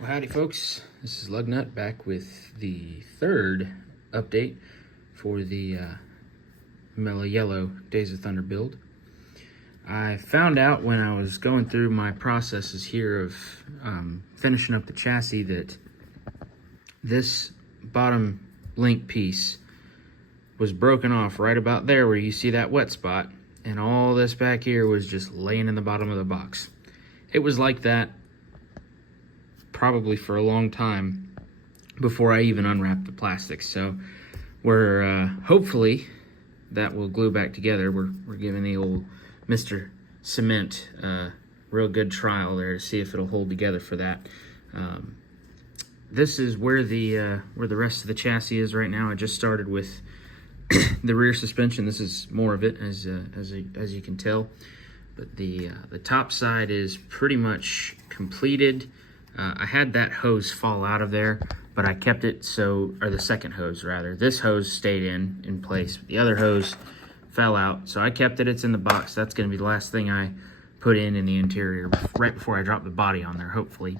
Well, howdy folks, this is Lugnut back with the third update for the Mellow Yellow Days of Thunder build. I found out when I was going through my processes here of finishing up the chassis that this bottom link piece was broken off right about there where you see that wet spot, and all this back here was just laying in the bottom of the box. It was like that probably for a long time before I even unwrapped the plastic. So we're hopefully that will glue back together. We're giving the old Mr. Cement real good trial there to see if it'll hold together for that. This is where the rest of the chassis is right now. I just started with the rear suspension. This is more of it, as you can tell. But the top side is pretty much completed. I had that hose fall out of there, but I kept it or the second hose rather. This hose stayed in place. The other hose fell out, so I kept it. It's in the box. That's going to be the last thing I put in the interior right before I drop the body on there, hopefully.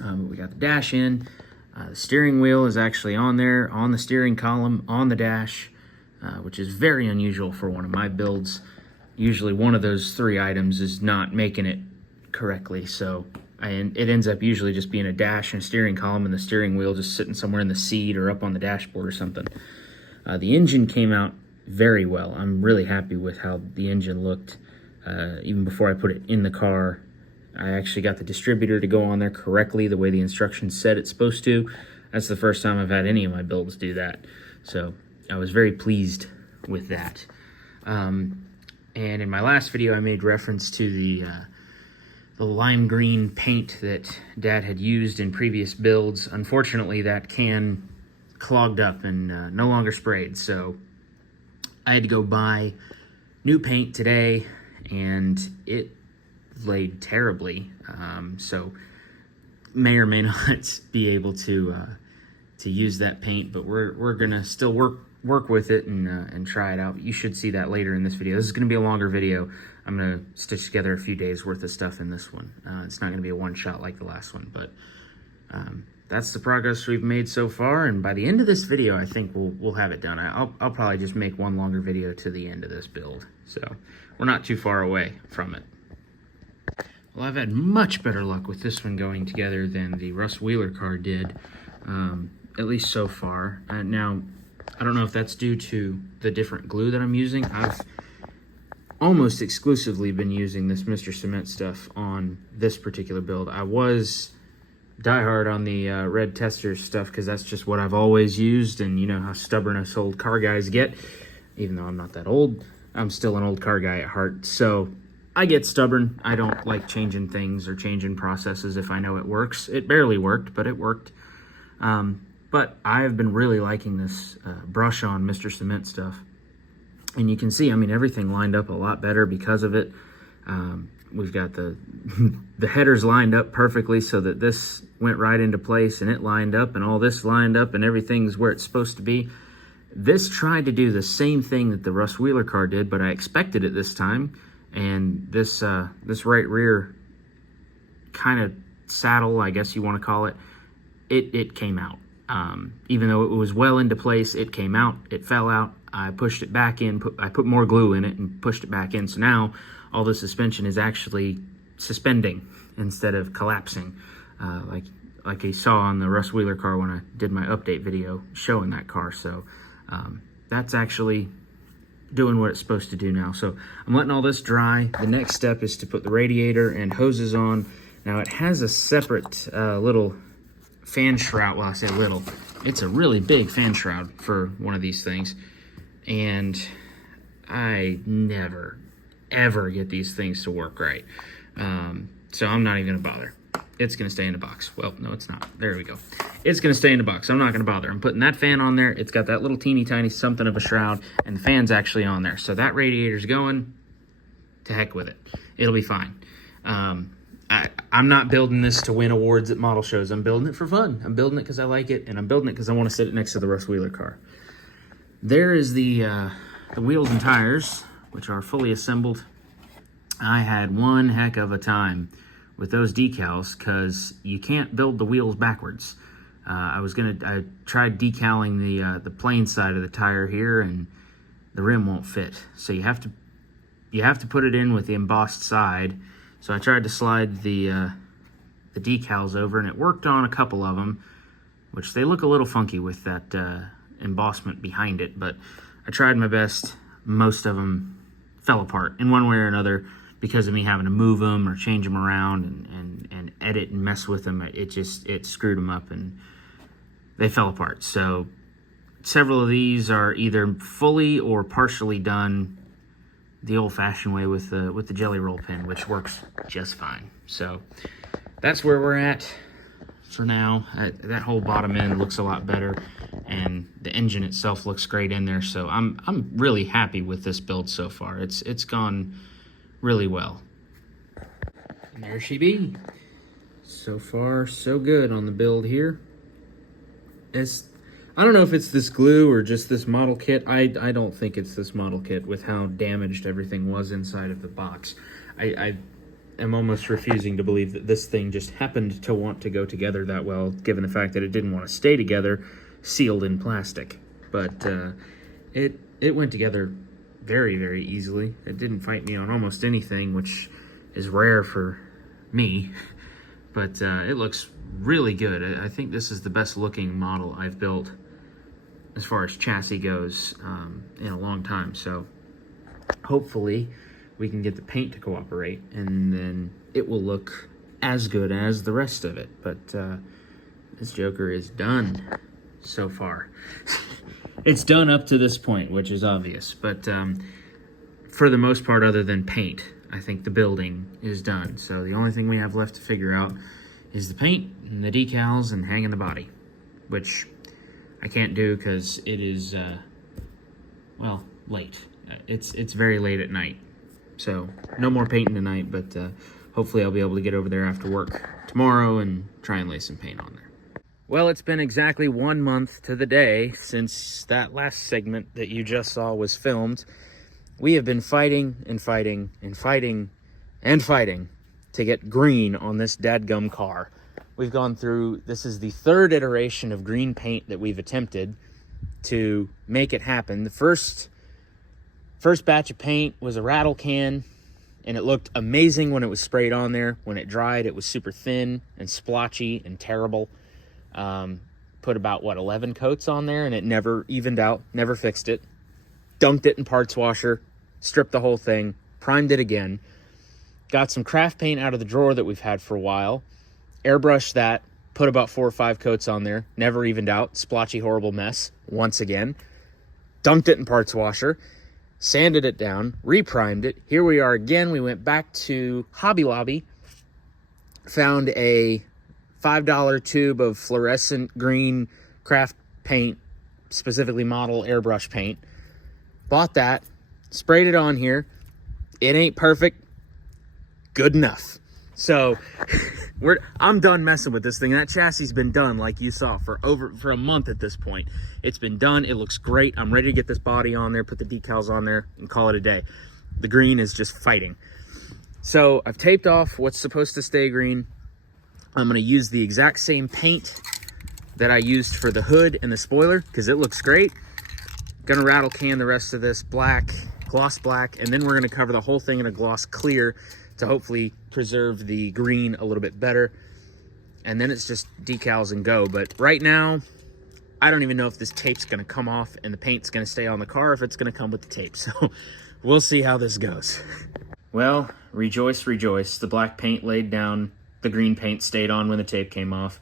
We got the dash in. The steering wheel is actually on there, on the steering column, on the dash, which is very unusual for one of my builds. Usually one of those three items is not making it correctly, and it ends up usually just being a dash and a steering column and the steering wheel just sitting somewhere in the seat or up on the dashboard or something. The engine came out very well. I'm really happy with how the engine looked even before I put it in the car. I actually got the distributor to go on there correctly the way the instructions said it's supposed to. That's the first time I've had any of my builds do that. So I was very pleased with that. And in my last video I made reference to the lime green paint that Dad had used in previous builds. Unfortunately, that can clogged up and no longer sprayed, so I had to go buy new paint today, and it laid terribly. So may or may not be able to use that paint, but we're gonna still work with it and try it out. You should see that later in this video. This is gonna be a longer video. I'm gonna stitch together a few days worth of stuff in this one. It's not gonna be a one shot like the last one, but that's the progress we've made so far. And by the end of this video, I think we'll have it done. I'll probably just make one longer video to the end of this build. So we're not too far away from it. Well, I've had much better luck with this one going together than the Russ Wheeler car did, at least so far. Now, I don't know if that's due to the different glue that I'm using. I've almost exclusively been using this Mr. Cement stuff on this particular build. I was diehard on the red tester stuff because that's just what I've always used, and you know how stubborn us old car guys get. Even though I'm not that old, I'm still an old car guy at heart, so I get stubborn. I don't like changing things or changing processes if I know it works. It barely worked, but it worked. But I've been really liking this brush on Mr. Cement stuff. And you can see, I mean, everything lined up a lot better because of it. We've got the headers lined up perfectly so that this went right into place, and it lined up, and all this lined up, and everything's where it's supposed to be. This tried to do the same thing that the Russ Wheeler car did, but I expected it this time. And this right rear kind of saddle, I guess you want to call it, it came out. Even though it was well into place, it came out, it fell out. I pushed it back in, I put more glue in it and pushed it back in. So now all the suspension is actually suspending instead of collapsing, like you saw on the Russ Wheeler car when I did my update video showing that car. So that's actually doing what it's supposed to do now. So I'm letting all this dry. The next step is to put the radiator and hoses on. Now it has a separate little fan shroud. Well, I say little, it's a really big fan shroud for one of these things, and I never ever get these things to work right. So I'm not even gonna bother. It's gonna stay in the box. Well, no, it's not. There we go. It's gonna stay in the box. I'm not gonna bother. I'm putting that fan on there. It's got that little teeny tiny something of a shroud, and the fan's actually on there. So that radiator's going. To heck with it. It'll be fine. I'm not building this to win awards at model shows. I'm building it for fun. I'm building it because I like it, and I'm building it because I want to sit it next to the Russ Wheeler car. There is the wheels and tires, which are fully assembled. I had one heck of a time with those decals, because you can't build the wheels backwards. I tried decaling the plain side of the tire here, and the rim won't fit. So you have to put it in with the embossed side. So I tried to slide the decals over, and it worked on a couple of them, which they look a little funky with that embossment behind it. But I tried my best. Most of them fell apart in one way or another because of me having to move them or change them around and edit and mess with them. It screwed them up and they fell apart. So several of these are either fully or partially done the old-fashioned way with the jelly roll pin, which works just fine. So that's where we're at for now. That whole bottom end looks a lot better, and the engine itself looks great in there. So I'm really happy with this build so far. It's gone really well. And there she be. So far, so good on the build here. I don't know if it's this glue or just this model kit. I don't think it's this model kit with how damaged everything was inside of the box. I am almost refusing to believe that this thing just happened to want to go together that well, given the fact that it didn't want to stay together, sealed in plastic. But it went together very, very easily. It didn't fight me on almost anything, which is rare for me. But it looks really good. I think this is the best looking model I've built as far as chassis goes in a long time. So hopefully we can get the paint to cooperate, and then it will look as good as the rest of it. But this joker is done so far. It's done up to this point, which is obvious. But for the most part, other than paint, I think the building is done. So the only thing we have left to figure out is the paint and the decals and hanging the body, which I can't do because it is, well, late. It's very late at night. So no more painting tonight, but hopefully I'll be able to get over there after work tomorrow and try and lay some paint on there. Well, it's been exactly 1 month to the day since that last segment that you just saw was filmed. We have been fighting and fighting and fighting and fighting to get green on this dadgum car. We've gone through, this is the third iteration of green paint that we've attempted to make it happen. The first batch of paint was a rattle can, and it looked amazing when it was sprayed on there. When it dried, it was super thin and splotchy and terrible. Put about, 11 coats on there, and it never evened out, never fixed it. Dunked it in parts washer, stripped the whole thing, primed it again. Got some craft paint out of the drawer that we've had for a while. Airbrushed that, put about 4 or 5 coats on there, never evened out, splotchy, horrible mess once again. Dunked it in parts washer, sanded it down, reprimed it. Here we are again. We went back to Hobby Lobby, found a $5 tube of fluorescent green craft paint, specifically model airbrush paint. Bought that, sprayed it on here. It ain't perfect. Good enough. So I'm done messing with this thing. That chassis been done, like you saw, for a month at this point. It's been done. It looks great. I'm ready to get this body on there, put the decals on there, and call it a day. The green is just fighting. So I've taped off what's supposed to stay green. I'm going to use the exact same paint that I used for the hood and the spoiler because it looks great. Gonna rattle can the rest of this black, gloss black, and then we're going to cover the whole thing in a gloss clear to hopefully preserve the green a little bit better. And then it's just decals and go. But right now, I don't even know if this tape's going to come off and the paint's going to stay on the car, or if it's going to come with the tape. So we'll see how this goes. Well, rejoice, rejoice. The black paint laid down. The green paint stayed on when the tape came off.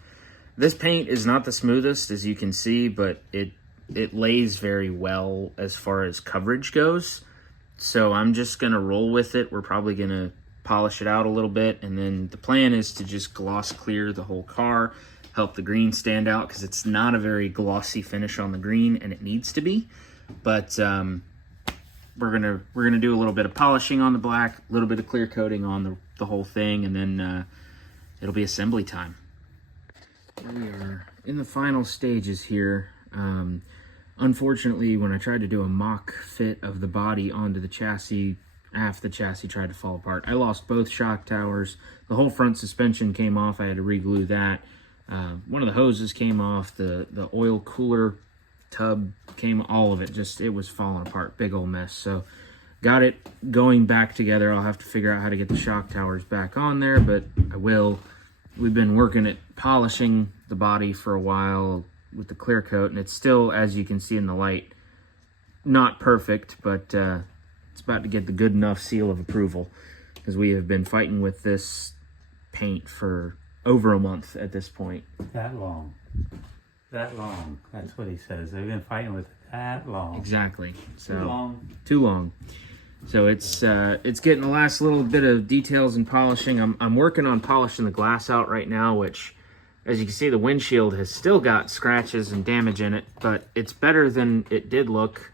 This paint is not the smoothest, as you can see, but it lays very well as far as coverage goes. So I'm just going to roll with it. We're probably going to polish it out a little bit, and then the plan is to just gloss clear the whole car, help the green stand out, because it's not a very glossy finish on the green, and it needs to be. But we're gonna do a little bit of polishing on the black, a little bit of clear coating on the whole thing, and then it'll be assembly time. We are in the final stages here. Unfortunately, when I tried to do a mock fit of the body onto the chassis half the chassis tried to fall apart. I lost both shock towers. The whole front suspension came off. I had to re-glue that. One of the hoses came off. The oil cooler tub came, all of it. Just, it was falling apart. Big old mess. So got it going back together. I'll have to figure out how to get the shock towers back on there, but I will. We've been working at polishing the body for a while with the clear coat, and it's still, as you can see in the light, not perfect, but it's about to get the good enough seal of approval, because we have been fighting with this paint for over a month at this point. That long. That long. That's what he says. They've been fighting with it that long. Exactly. So too long. Too long. So it's getting the last little bit of details and polishing. I'm working on polishing the glass out right now, which, as you can see, the windshield has still got scratches and damage in it, but it's better than it did look.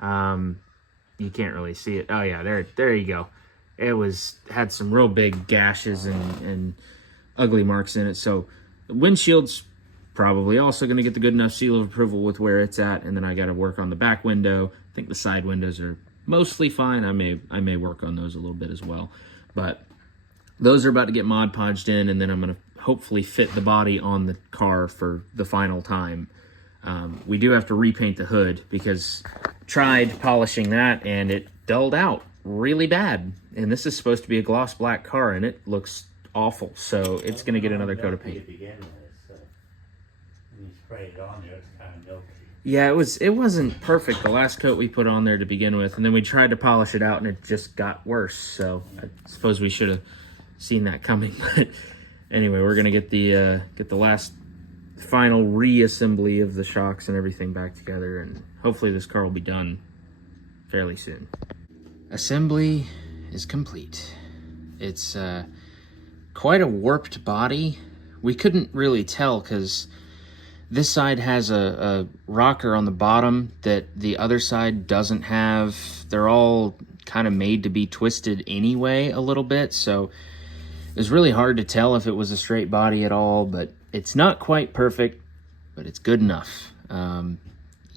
You can't really see it. Oh yeah, there you go. It had some real big gashes and ugly marks in it. So the windshield's probably also going to get the good enough seal of approval with where it's at, and then I got to work on the back window. I think the side windows are mostly fine. I may work on those a little bit as well, but those are about to get Mod Podged in, and then I'm going to hopefully fit the body on the car for the final time. We do have to repaint the hood, because tried polishing that and it dulled out really bad, and this is supposed to be a gloss black car and it looks awful, so it's going to get another coat of paint. When you spray it on there, it's kind of milky. Yeah, it wasn't perfect, the last coat we put on there to begin with, and then we tried to polish it out and it just got worse, so I suppose we should have seen that coming. But anyway, we're going to get the last final reassembly of the shocks and everything back together, and hopefully this car will be done fairly soon. Assembly is complete. It's quite a warped body. We couldn't really tell because this side has a rocker on the bottom that the other side doesn't have. They're all kind of made to be twisted anyway a little bit, so it was really hard to tell if it was a straight body at all, but it's not quite perfect, but it's good enough. You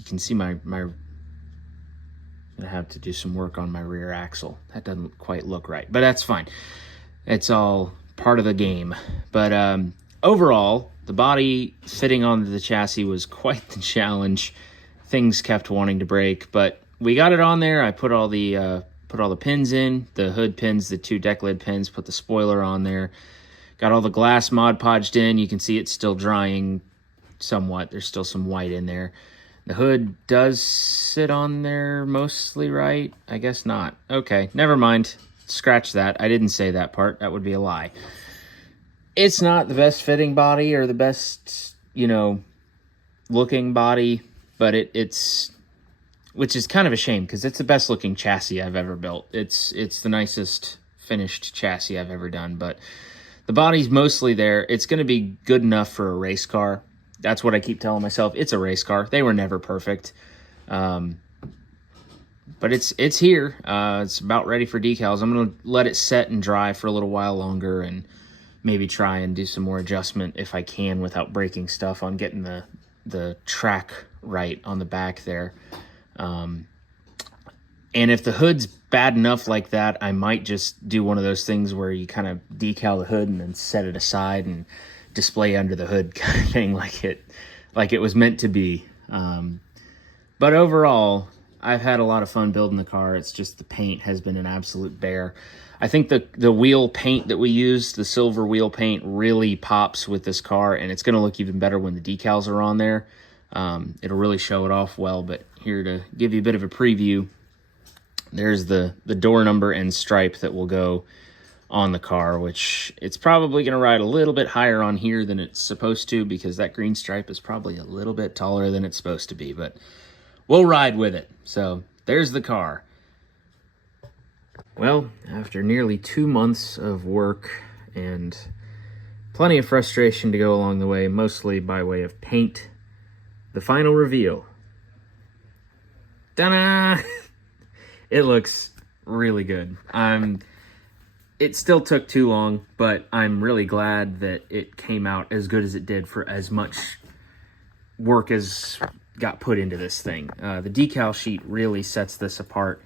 can see I'm gonna have to do some work on my rear axle. That doesn't quite look right, but that's fine. It's all part of the game. But overall, the body fitting onto the chassis was quite the challenge. Things kept wanting to break, but we got it on there. I put all the pins in, the hood pins, the 2 deck lid pins, put the spoiler on there. Got all the glass Mod Podged in. You can see it's still drying somewhat. There's still some white in there. The hood does sit on there mostly right. I guess not. Okay, never mind. Scratch that. I didn't say that part. That would be a lie. It's not the best fitting body or the best, looking body, but it's which is kind of a shame because it's the best looking chassis I've ever built. It's the nicest finished chassis I've ever done, but the body's mostly there. It's going to be good enough for a race car. That's what I keep telling myself. It's a race car. They were never perfect. But it's here. It's about ready for decals. I'm going to let it set and dry for a little while longer and maybe try and do some more adjustment if I can without breaking stuff on getting the track right on the back there. And if the hood's bad enough like that, I might just do one of those things where you kind of decal the hood and then set it aside and display under the hood kind of thing, like it was meant to be. But overall, I've had a lot of fun building the car. It's just the paint has been an absolute bear. I think the wheel paint that we used, the silver wheel paint, really pops with this car, and it's going to look even better when the decals are on there. It'll really show it off well, but here to give you a bit of a preview, there's the door number and stripe that will go on the car, which it's probably going to ride a little bit higher on here than it's supposed to because that green stripe is probably a little bit taller than it's supposed to be, but we'll ride with it. So there's the car. Well, after nearly 2 months of work and plenty of frustration to go along the way, mostly by way of paint, the final reveal. Ta-da! It looks really good. It still took too long, but I'm really glad that it came out as good as it did for as much work as got put into this thing. The decal sheet really sets this apart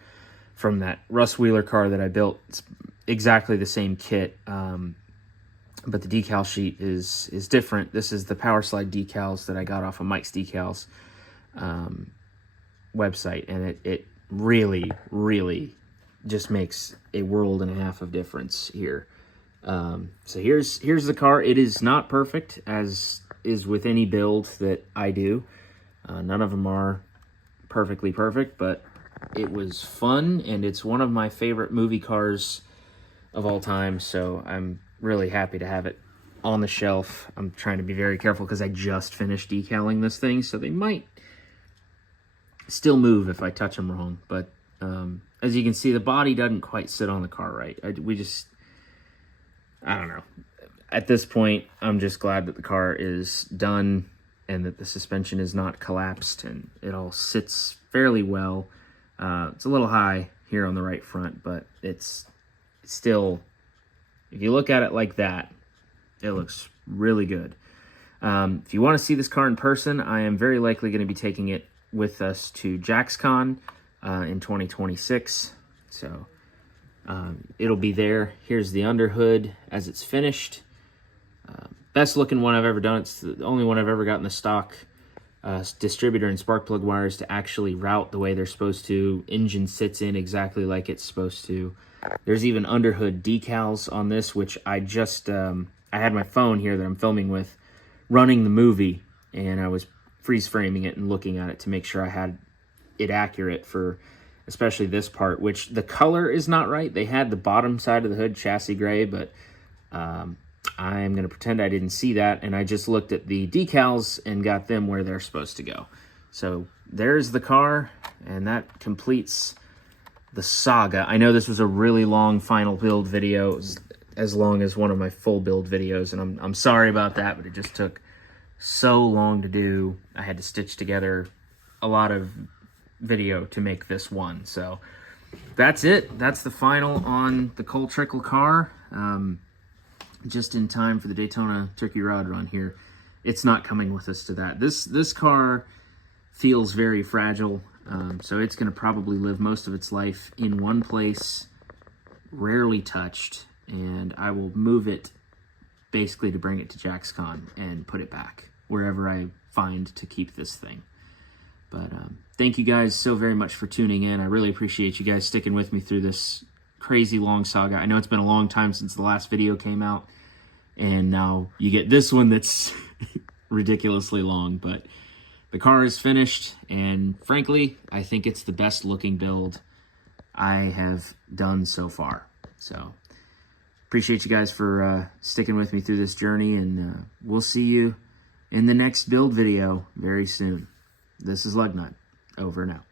from that Russ Wheeler car that I built. It's exactly the same kit, but the decal sheet is different. This is the Power Slide decals that I got off of Mike's Decals website, and it really, really just makes a world and a half of difference here. So here's the car. It is not perfect, as is with any build that I do. None of them are perfectly perfect, but it was fun, and it's one of my favorite movie cars of all time, so I'm really happy to have it on the shelf. I'm trying to be very careful because I just finished decaling this thing, so they might still move if I touch them wrong, but as you can see, the body doesn't quite sit on the car right. I don't know. At this point, I'm just glad that the car is done and that the suspension is not collapsed, and it all sits fairly well. It's a little high here on the right front, but it's still, if you look at it like that, it looks really good. If you want to see this car in person, I am very likely going to be taking it with us to JaxCon in 2026. So it'll be there. Here's the underhood as it's finished. Best looking one I've ever done. It's the only one I've ever gotten the stock distributor and spark plug wires to actually route the way they're supposed to. Engine sits in exactly like it's supposed to. There's even underhood decals on this, which I just, I had my phone here that I'm filming with running the movie, and I was freeze framing it and looking at it to make sure I had it accurate for especially this part, which the color is not right. They had the bottom side of the hood chassis gray, but I'm going to pretend I didn't see that, and I just looked at the decals and got them where they're supposed to go. So there's the car, and that completes the saga. I know this was a really long final build video. It was as long as one of my full build videos, and I'm sorry about that, but it just took so long to do. I had to stitch together a lot of video to make this one. So that's it. That's the final on the Cole Trickle car. Just in time for the Daytona Turkey Rod run here. It's not coming with us to that. This car feels very fragile, so it's going to probably live most of its life in one place, rarely touched, and I will move it basically to bring it to JaxCon and put it back wherever I find to keep this thing. But thank you guys so very much for tuning in. I really appreciate you guys sticking with me through this crazy long saga. I know it's been a long time since the last video came out, and now you get this one that's ridiculously long, but the car is finished, and frankly, I think it's the best looking build I have done so far. So appreciate you guys for sticking with me through this journey, and we'll see you in the next build video very soon. This is Lugnut, over and out.